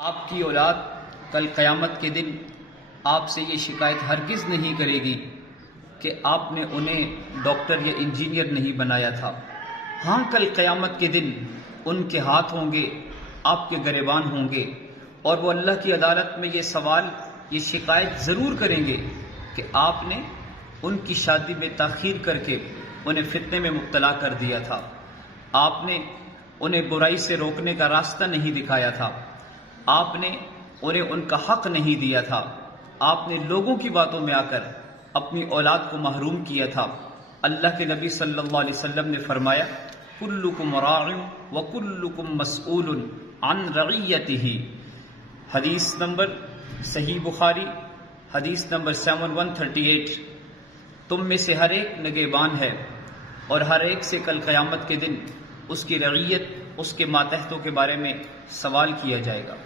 آپ کی اولاد کل قیامت کے دن آپ سے یہ شکایت ہرگز نہیں کرے گی کہ آپ نے انہیں ڈاکٹر یا انجینئر نہیں بنایا تھا۔ ہاں، کل قیامت کے دن ان کے ہاتھ ہوں گے، آپ کے گریبان ہوں گے، اور وہ اللہ کی عدالت میں یہ سوال، یہ شکایت ضرور کریں گے کہ آپ نے ان کی شادی میں تاخیر کر کے انہیں فتنے میں مبتلا کر دیا تھا، آپ نے انہیں برائی سے روکنے کا راستہ نہیں دکھایا تھا، آپ نے انہیں ان کا حق نہیں دیا تھا، آپ نے لوگوں کی باتوں میں آ کر اپنی اولاد کو محروم کیا تھا۔ اللہ کے نبی صلی اللہ علیہ وسلم نے فرمایا، کلکم راع وکلکم مسئول عن رعیتہ، حدیث نمبر صحیح بخاری، حدیث نمبر 7138۔ تم میں سے ہر ایک نگہبان ہے اور ہر ایک سے کل قیامت کے دن اس کی رعیت، اس کے ماتحتوں کے بارے میں سوال کیا جائے گا۔